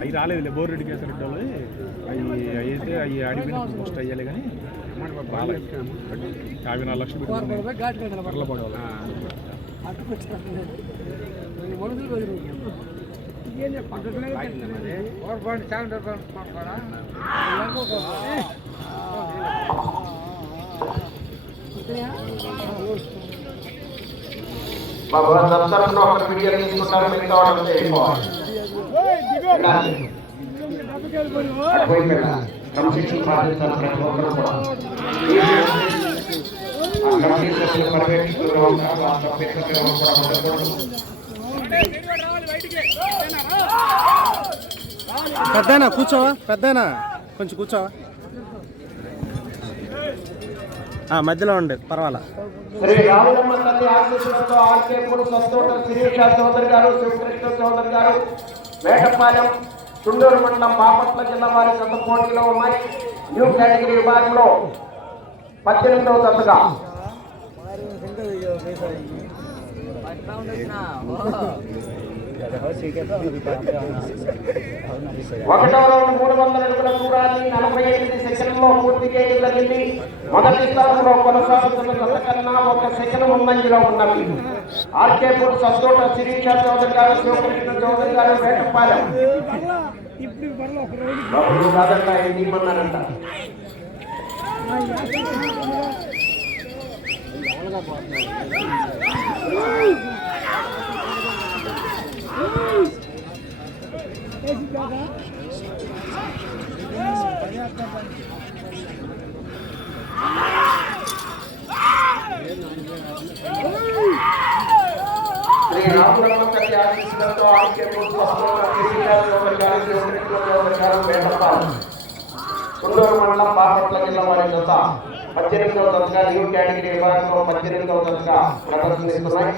అవి రాలేదు bore Reddy case Reddy వాళ్ళు అవి అయితే అవి ఆడిపోయినప్పుడు పోస్ట్ అయ్యాలి కానీ 54 లక్షలు క్రమశిక్షణ పాటించాలి ప్రతి ఒక్కరు కూడా పెద్దనా కూర్చోవా పెద్దనా కొంచెం కూర్చోవా మధ్యలో ఉండే పర్వాలా. శ్రీ రామలమ్మ తల్లి ఆశీస్సులతో ఆర్కేపూర్ సంతోష శిరీష చౌదరి గారు, శివకృష్ణ చౌదరి గారు, వేటపాలెం చుండూరు మండలం బాపట్ల జిల్లా వారి జత పోటీలో ఉన్నాయి. న్యూ కేటగిరీ విభాగంలో 18వ జతగా 1వ రౌండ్ 300 అడుగుల దూరాన్ని 48 సెకండ్లలో పూర్తి చేయడం జరిగింది. మొదటి స్థానంలో కొనసాగుతున్న జత కన్నా 1 సెకండ్ ముందంజలో ఉన్నవి. ఆర్కేపూర్ సంతోష శిరీష చౌదరి గారు, శివకృష్ణ చౌదరి గారు, వేటపాలెం కాదంట ఏమన్నారంట శ్రీ రామలమ్మ తల్లి ఆశీస్సులతో ఆర్కేపూర్ వేటపాలెం చుండూరు మండలం బాపట్ల జిల్లా వారి జత 18వ జతగా న్యూ కేటగిరీ విభాగంలో 18వ జతగా ప్రదర్శనిస్తున్నాయి.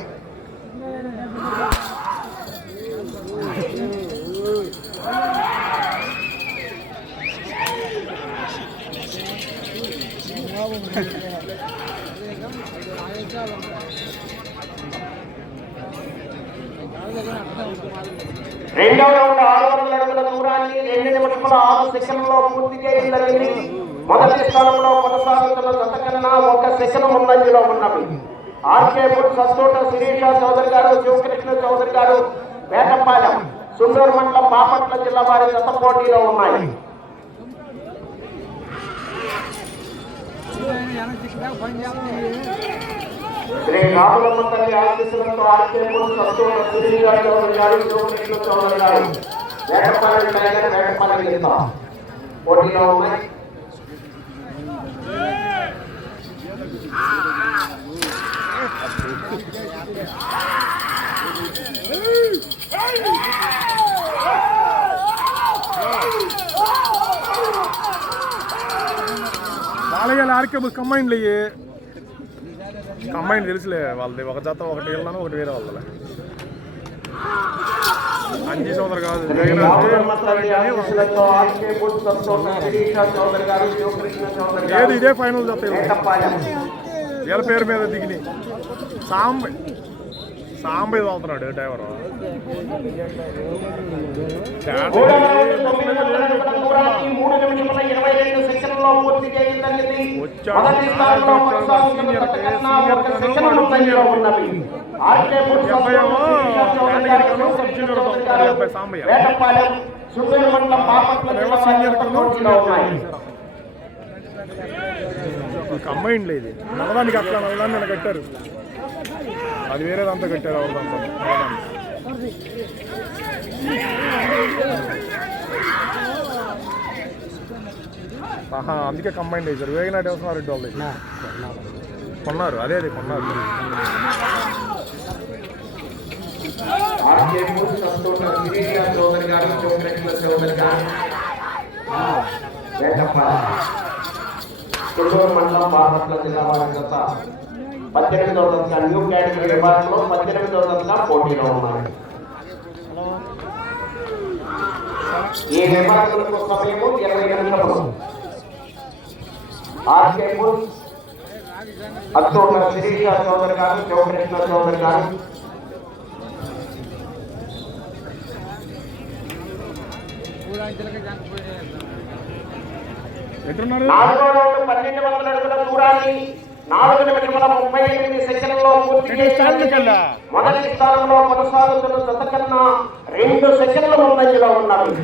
రెండవ రౌండ్ 600 అడుగుల దూరాన్ని 2 నిమిషముల 6 సెకండ్లలో పూర్తి చేయడం జరిగింది. మొదటి స్థానంలో కొనసాగుతున్న జత కన్నా 1 సెకండ్ ముందంజలో ఉన్నవి. ఆర్కేపూర్ సంతోష శిరీష చౌదరి గారు, శివకృష్ణ చౌదరి గారు, వేటపాలెం చుండూరు మండలం బాపట్ల జిల్లా వారి జత పోటీలో ఉన్నాయి. శ్రీ రామలమ్మ తల్లి ఆశీస్సులతో ఆర్కేపూర్ సంతోష శిరీష చౌదరి గారు, శివకృష్ణ చౌదరి గారు, వేటపాలెం టైగర్, వేటపాలెం జిల్లా పోటీలో ఉన్నాయి. వాళ్ళ ఆర్కేబుల్ కంబైన్లు అయ్యి కంబైన్ తెలుసులే వాళ్ళది. ఒక జత ఒకటి వెళ్ళాను, ఒకటి వేరే వాళ్ళలే. అంజీ చౌదరి కాదు, ఏది ఇదే ఫైనల్ జత. వీళ్ళ పేరు మీద దిగినాయి. సాంబయ్య తోలుతున్నాడు డ్రైవరు. కంబైన్లు ఇది నడదానికి అట్లా నడదాన్ని నేను కట్టారు, అది వేరేదంతా కట్టారు ఎవరిదంతా. అందుకే కంబైన్ చేశారు. వేగనాటి అవసరం రెడ్డి వాళ్ళు కొన్నారు, అదే కొన్నారు. చుండూరు మండలం బాపట్ల జిల్లా వారి జత 18వ జతగా న్యూ కేటగిరీ విభాగంలో 18వ జతగా పోటీలో ఉన్నాయి. ఈ విభాగంలో సమయము 20 నిమిషములు. ఆర్కేపూర్ అత్తోట శిరీష చౌదరి గారు, శివకృష్ణ చౌదరి గారు, ఎట్టున్నారు? 4వ రౌండ్ 1200 అడుగుల దూరాన్ని 4 నిమిషముల 38 సెకండ్లలో పూర్తి చేసిన మొదటి స్థానంలో కొనసాగుతున్న జత కన్నా 2 సెకండ్ల ముందంజలో ఉన్నవి.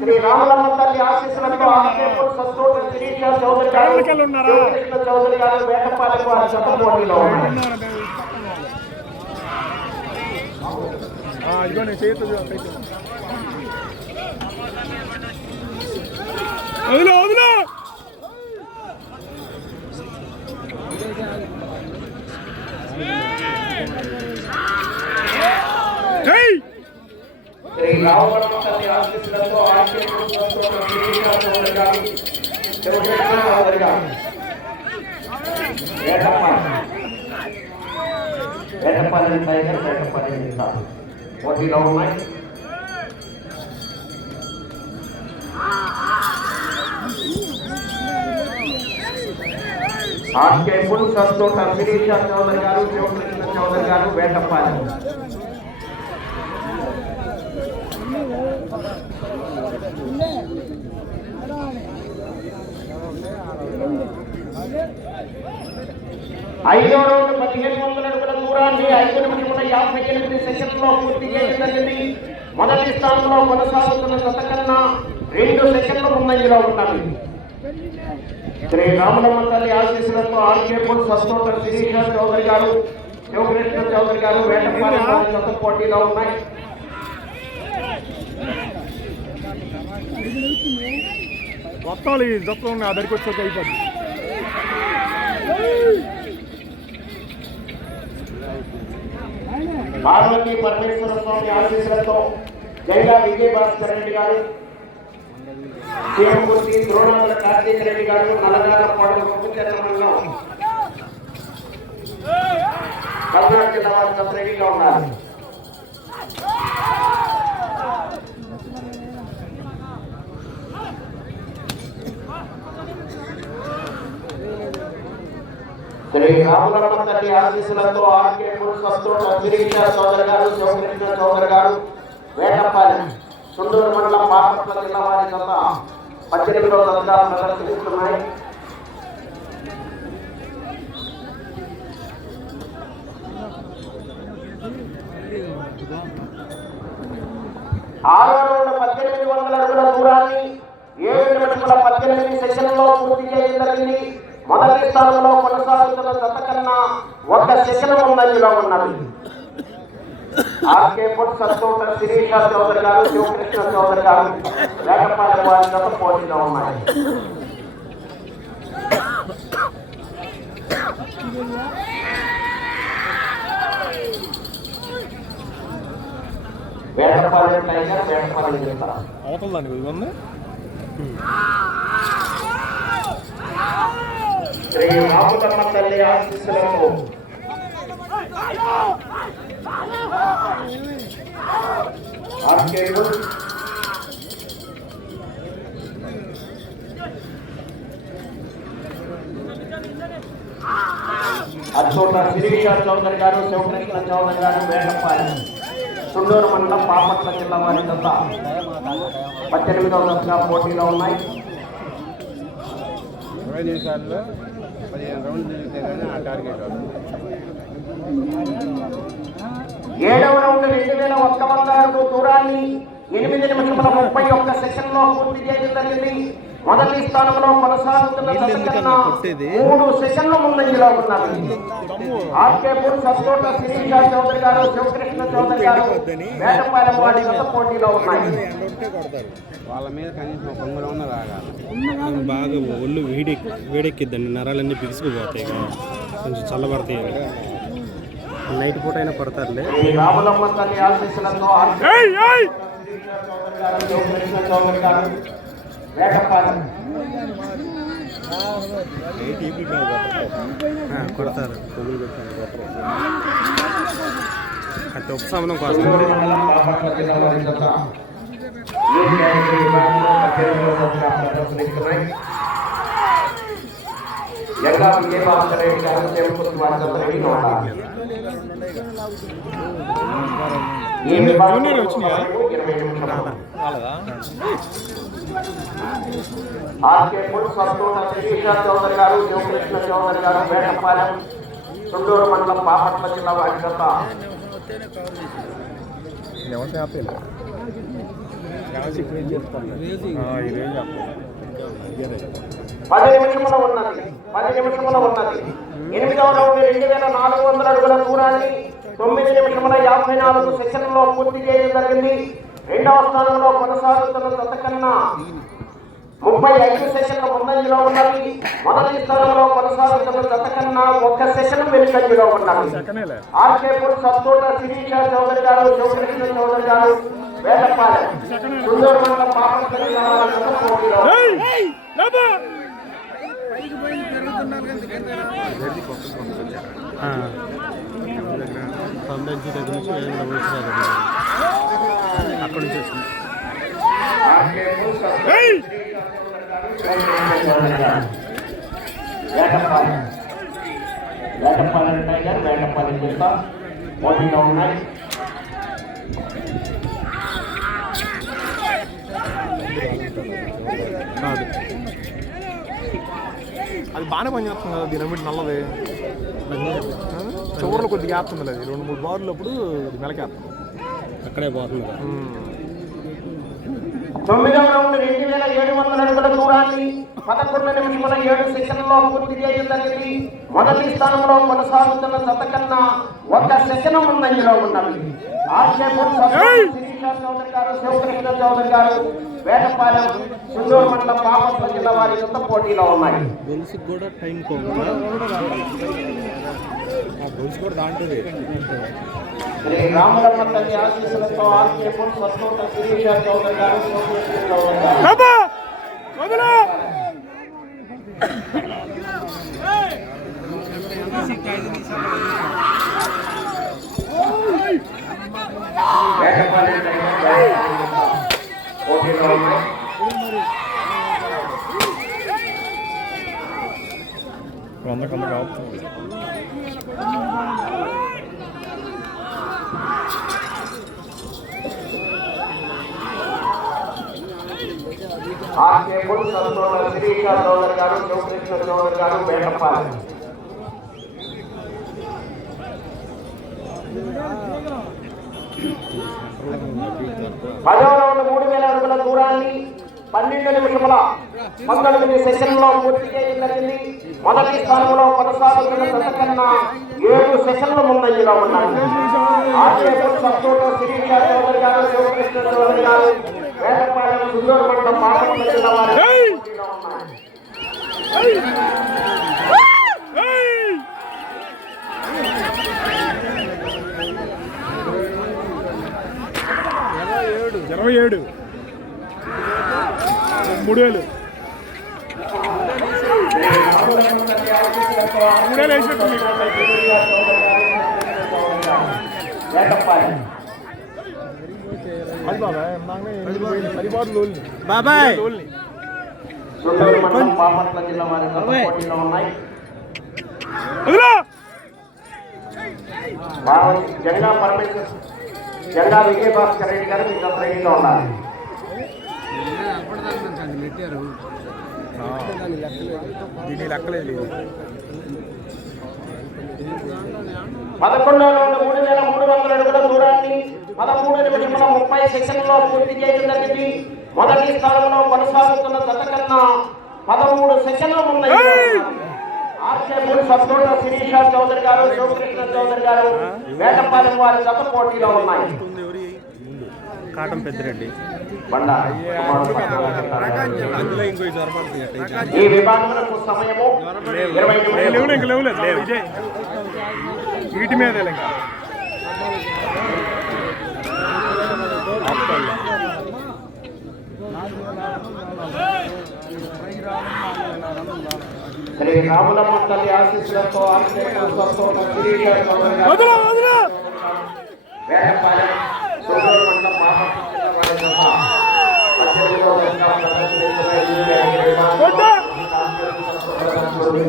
శ్రీ రామలమ్మ తల్లి ఆశీస్సులతో ఆర్కేపూర్ సత్తోట శిరీష చౌదరి గారు, కృష్ణ చౌదరి గారు వేటపాలెం వారి జత పోటీలో ఉన్నారు. ఇదిగో నేను చేతులు వదిలే వదిలే. శ్రీ రామలమ్మ తల్లి ఆశీస్సులతో ఆర్కేపూర్ సత్తోట శిరీష చౌదరి గారు, కృష్ణ చౌదరి గారు వేటపాలెం టైగర్, వేటపాలెం ఇస్తారు పోటీలో ఉన్నాయి. ఆర్కేపూర్ సత్తోట శిరీష చౌదరి గారు, శివకృష్ణ చౌదరి గారు వేటపాలెం. ఐదో రౌండ్ 1500 అడుగుల దూరాన్ని 5 నిమిషముల 58 సెకండ్లలో పూర్తి చేయడం జరిగింది. మొదటి స్థానంలో కొనసాగుతున్న జత కన్నా 2 సెకండ్ల ముందంజలో ఉన్నది. శ్రీ రామలమ్మ తల్లి ఆశీస్సులతో ఆర్కేపూర్ సత్తోట శిరీష చౌదరి గారు, శివకృష్ణ చౌదరి గారు వేటపాలెం వారి జత పోటీలో ఉన్నాయి. మొత్తాలు ఈ జట్లు ఉన్నాయి. ఆ దగ్గరికి వచ్చాక అయిపోద్ది. పార్వతీ పరమేశ్వర స్వామి ఆశీస్సులతో జైలా విజయభాస్కర్ రెడ్డి గారు, శివమూర్తి ద్రోణాల కార్తీక రెడ్డి గారు నల్లగాల పాడు మండలం కర్ణాటక జిల్లా వారి రెడీగా ఉన్నారు. శ్రీ రామలమ్మ తల్లి ఆశీస్సులతో ఆర్కేపూర్ సత్తోట శిరీష చౌదరి గారు, శివకృష్ణ చౌదరి గారు వేటపాలెం సుందూరు మండలం బాపట్ల జిల్లా వారి జత 18వ జతగా ప్రదర్శిస్తున్నాయి. ఆరో రౌండ్ 1800 అడుగుల దూరాన్ని 7 నిమిషముల 18 సెకండ్లలో పూర్తి చేయడం జరిగింది. మొదటి స్థానంలో కొనసాగుతున్న జత కన్నా 1 సెకండ్ ముందంజలో ఉన్నది. ఆర్కేపూర్ సత్తోట శిరీష చౌదరి గారు, శివకృష్ణ చౌదరి గారు వేటపాలెం వారి జత పోటీలో ఉన్నాయి. వేటపాలెం టైగర్, వేటపాలెం చేస్తారు అవుతుందండి ఇవన్నీ. శ్రీ రామలమ్మ తల్లి ఆశీస్సులతో ఆర్కేపూర్ అచ్చోట శిరీష చౌదరి గారు, శివకృష్ణ చౌదరి గారు వేటపాలెం సుండూరు మండలం బాపట్ల జిల్లా వారి జత 18వ జతగా పోటీలో ఉన్నాయి. 20 నిమిషాల్లో 15 రౌండ్లు తిరిగితే కానీ ఆ టార్గెట్ 7వ రౌండ్ 2100 అడుగు దూరాన్ని 8 నిమిషముల 31 సెకండ్లో పూర్తి చేయడం జరిగింది. మొదటి స్థానంలో కొనసాగుతున్న జత కన్నా 3 సెకండ్ల ముందంజలో ఉన్నది. ఆర్కేపూర్ సత్తోట శిరీష చౌదరి గారు, శివకృష్ణ చౌదరి గారు వేటపాలెం వారి జత పోటీలో ఉన్నాయి. వాళ్ళ మీద కనీసం పొంగులో ఉన్న రాగాలి. బాగా ఒళ్ళు వేడెక్కిద్దండి, నరాలన్నీ బిగుసుకుపోతాయి, కొంచెం చల్లబడతాయి. నైట్ పూట అయినా పడతారులే. రామలమ్మ తల్లి ఆశీస్సులతో శివకృష్ణ చౌదరి గారు వేటపాలెం కొడతారు. అది ఉపశమనం కోసం జంగా విజయభాస్కర్ రెడ్డి గారు సేవకుర్తి వారి జత రెడీగా ఉన్నారు. ఈ విభాగంలో 20 నిమిషాలు. ఆర్కే పుల్ సంతోష శ్రీకృష్ణ చౌదరి గారు, శివకృష్ణ చౌదరి గారు, వేటపాలెం చుండూరు మండలం బాపట్ల జిల్లా వారి జత. 10 నిమిషముల ఉన్నది. 8వ రౌండ్ 2400 అడుగుల దూరాన్ని 9 నిమిషముల 54 సెకండ్లలో పూర్తి చేయడం జరిగింది. రెండవ స్థానంలో కొనసాగుతున్న జత కన్నా 35 సెకండ్ల ముందంజలో ఉన్నది. మొదటి స్థానంలో కొనసాగుతున్న జత కన్నా 1 సెకండ్ వెనుకంజలో ఉన్నది. ఆర్కే పుల్ సంతోష శిరీష చౌదరి గారు, శివకృష్ణ చౌదరి గారు, వేటపాలెం చుండూరు మండలం బాపట్ల జిల్లా వారి జత పోటీలో. అక్కడ నుంచి వచ్చింది. వేటపాలెం టైగర్, వేటపాలెం జిల్లా పోటీలో ఉన్నాయి. అది బాగానే పనిచేస్తుంది కదా, దీని అమ్మిటి నల్లది చివరిలో కొద్దిగా వేస్తుంది. అది 2-3 బార్లు అప్పుడు మెలకేస్తుంది, అక్కడే పోతుంది. 9వ రౌండ్ 2700 అడుగుల దూరాన్ని 11 నిమిషముల 7 సెకండ్లలో పూర్తి చేయడం జరిగింది. మొదటి స్థానంలో కొనసాగుతున్న జత కన్నా 1 సెకండ్ ముందంజలో ఉన్నది. ఆర్కే పుల్ శిరీష చౌదరి గారు, శివకృష్ణ చౌదరి గారు, వేటపాలెం చుండూరు మండలం బాపట్ల జిల్లా వారి జత పోటీలో ఉన్నాయి. గొలుసు కూడా టైం కూడా దాంట్లో శ్రీ రాములమ్మ తల్లి ఆశీస్సులతో ఆర్కే పుల్ సంతోష శిరీష చౌదరి గారు, శివకృష్ణ చౌదరి గారు. వేటపాలెం పోటీలో ఉన్నాయి. ఆర్కే పుల్ సంతోష శిరీష చౌదరి గారు, శివకృష్ణ చౌదరి గారు, వేటపాలెం. పదవ రౌండ్ 3000 అడుగుల దూరాన్ని 12 నిమిషముల 19 సెకండ్లలో పూర్తి చేయడం జరిగింది. మొదటి స్థానంలో కొనసాగుతున్న జత కన్నా 7 సెకండ్ల ముందంజలో ఉన్నాయి. ఆర్కే పుల్ సంతోష శిరీష చౌదరి గారు, శివకృష్ణ చౌదరి గారు, వేటపాలెం చుండూరు మండలం బాపట్ల జిల్లా వారి పోటీలో ఉన్నాయి. 27 3000 వేసినట్టు అది బాబాయ్ చుండూరు మండలం బాపట్ల జిల్లా వారి జత పోటీలో ఉన్నాయి. జంగా పరమేశ్వర్, జంగా విజయభాస్కర్ రెడ్డి గారు మీ జత రెడీగా ఉన్నారు. దీని లెక్కలేదు. 11వ రౌండ్ 3300 అడుగుల దూరాన్ని 13 నిమిషముల 30 సెకండ్లలో పూర్తి చేయడం జరిగింది. మొదటి స్థానంలో కొనసాగుతున్న జత కన్నా 13 సెకండ్ల ముందంజలో ఆర్కే పుల్ సంతోష శిరీష చౌదరి గారు, శివకృష్ణ చౌదరి గారు, వేటపాలెం వారి జత పోటీలో ఉన్నాయి. కాటం పెద్దిరెడ్డి ఈ విభాగములకు సమయము 20 నిమిషాలు. వీటి మీద శ్రీ రాములమ్మ తల్లి ఆశీస్సులతో ఆర్కే పుల్ సంతోష శిరీష చౌదరి గారు, వేటపాలెం చుండూరు మండలం బాపట్ల జిల్లా వారి జత 18వ రౌండ్గా ప్రదర్శిస్తున్న ఈ విభాగం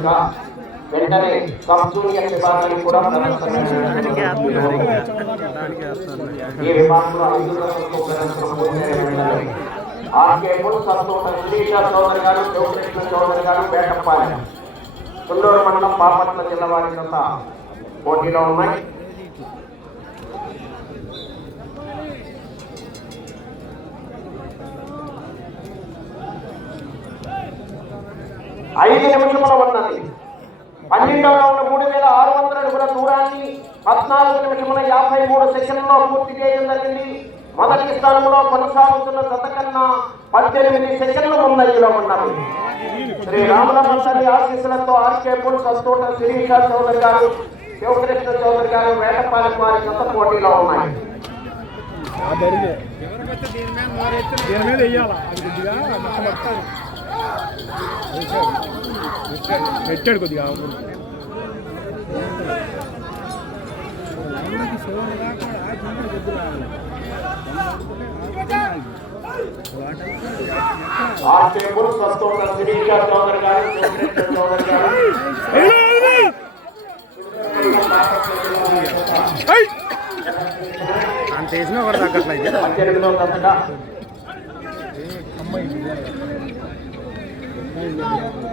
కనుక వెంటనే సబ్ జూనియర్ విభాగానికి కూడా ప్రదర్శన ఈ విభాగంలో 5 రోజులకు ప్రదర్శన పూర్తయిన వెంటనే ఆర్కే ముల్ సంతోష శ్రీష చౌదరి గారు, శివకృష్ణ చౌదరి గారు, బేటప్పాలి తుండూరు మండలం బాపట్ల జిల్లా వారి జత పోటీలో ఉన్నాయి. ఐదు నిమిషముల ఉన్నది. 12వ రౌండ్ 3600 అడుగుల దూరాన్ని 14 నిమిషముల 53 సెకండ్లలో పూర్తి చేయడం జరిగింది. మొదటి స్థానంలో కొనసాగుతున్న జత కన్నా 18 సెకండ్ల ముందంజలో ఉన్నది. శ్రీ రామలమ్మ ఆశీస్సులతో ఆర్కే పుల్ సంతోష శిరీష చౌదరి గారు, శివకృష్ణ చౌదరి గారు, వేటపాలెం వారి జత పోటీలో ఉన్నాయి. పెట్టాడు కొద్దిగా ఆర్కే పుల్ సంతోష శిరీష చౌదరి గారు, శివకృష్ణ చౌదరి గారు అంత వేసినా కూడా తగ్గట్లేదు. 18వ జతగా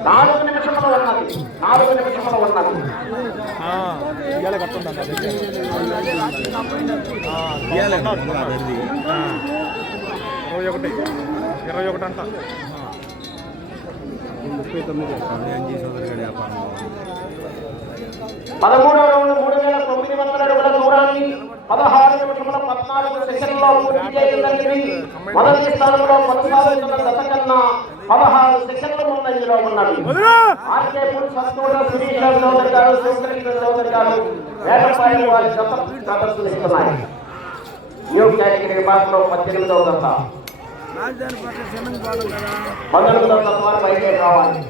4 నిమిషముల ఉన్నది. 4 నిమిషముల ఉన్నది. ఇవాళ కట్టుందంట 21 అంట 39 అంజీ సోదరి గారి వ్యాపారం 13వ రౌండ్ 3900 అడుగుల దూరాన్ని 16 నిమిషముల 14 సెకండ్లలో పూర్తి చేయడం జరిగింది. మొదటి స్థానంలో కొనసాగుతున్న జత కన్నా 16 సెకండ్ల ముందంజలో ఉన్నది. ఆర్కే పుల్ సంతోష శిరీష చౌదరి గారు, శివకృష్ణ చౌదరి గారు, వేటపాలెం వారి జత ప్రదర్శనిస్తున్నాయి. న్యూ కేటగిరీ విభాగంలో 18వ జత 19వ జత వారు బయటకు రావాలి.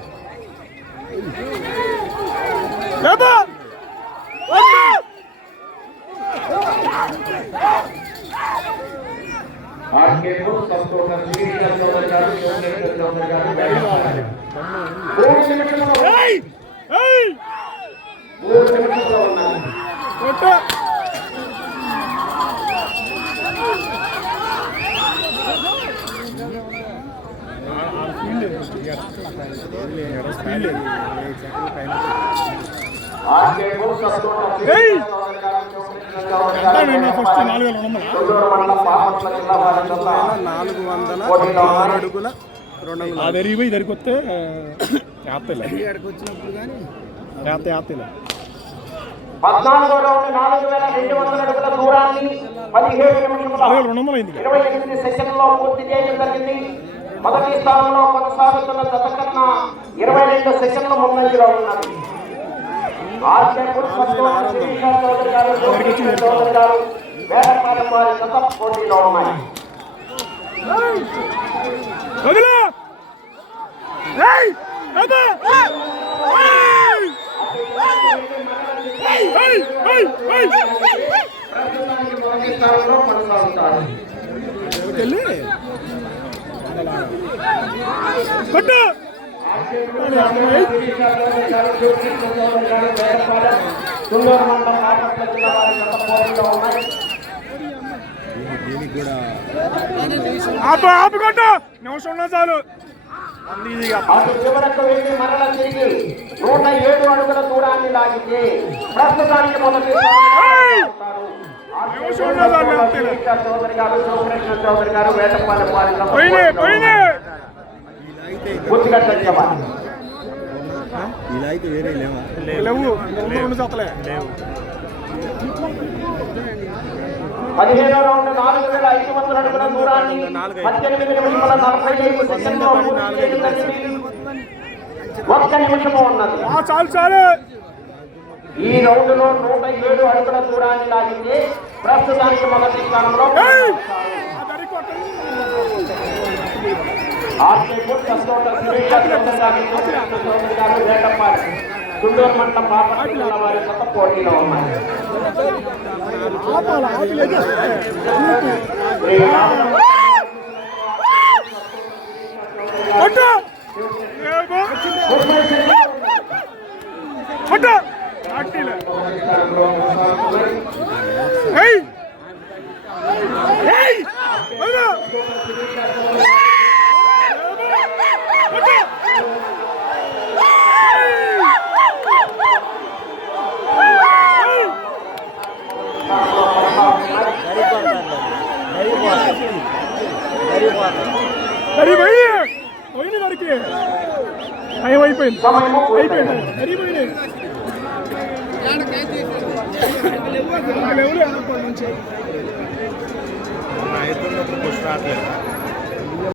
ఆర్కే పుల్ సంతోష శిరీష చౌదరి గారు, శివకృష్ణ చౌదరి గారు, వేటపాలెం 3 నిమిషముల ఉన్నది. ఆర్కే పుల్ సంతోష శిరీష చౌదరి గారు, శివకృష్ణ చౌదరి గారు, ఫస్ట్ 4200 తుండూరు మండలం బాపట్ల జిల్లా వారి జత 406 అడుగుల 200 అది ఎరిగిపోయి దరికొస్తే యాత్తలే ఇక్కడికి వచ్చినప్పుడు కానీ యాత్తలే 14వ రౌండ్ 4200 అడుగుల దూరాన్ని 17 నిమిషముల 200 అయింది 28 సెకండ్లలో పూర్తి చేయడం జరిగింది. మొదటి స్థానంలో కొనసాగుతున్న జత కన్నా 22 సెకండ్ల ముందంజలో ఉన్నది. ఆర్కే పుల్ సంతోష శిరీష చౌదరి గారు, శివకృష్ణ చౌదరి గారు, వేటపాలెం వారి జత పోటీలో ఉన్నాయి. ప్రస్తుతానికి మొదటి స్థానంలో కొనసాగుతారు. తుండూరు మండలం బాపట్ల జిల్లా వారి జత పోటీలో ఉన్నాయి. దీనికి కూడా ఆపుకుంటా నిమిషం చాలు అటు చివరకు వెళ్ళి మరల తిరిగి 107 అడుగుల దూరాన్ని లాగితే ప్రస్తుతానికి మొదటి చౌదరి గారు, శివకృష్ణ చౌదరి గారు, వేటపాలెం వారి పూర్తిగా చర్చవాలి. ఇలా అయితే వేరే లేవా లేవు 2 జతలే లేవు. 15వ రౌండ్ 4500 అడుగుల దూరాన్ని 18 నిమిషముల 45 సెకండ్లలో పూర్తి చేయడం జరిగింది. 1 నిమిషము ఉన్నది. చాలు ఈ రౌండ్ లో 107 అడుగుల దూరాన్ని లాగితే ప్రస్తుతానికి మొదటి స్థానంలో ఆర్కే పుల్ సంతోష శిరీష చౌదరి గారు, శివకృష్ణ చౌదరి గారు, వేటపాలెం తుండూరు మండలం బాపట్ల జిల్లా వారి జత పోటీలో ఉన్నాయి. పట్టు ఆటిలే ఏయ్ ఏయ్ వదలు పట్టు అరే భయ్ పోయింది వాడికి టైం అయిపోయింది అయిపోయింది సరిపోయింది పుష్ప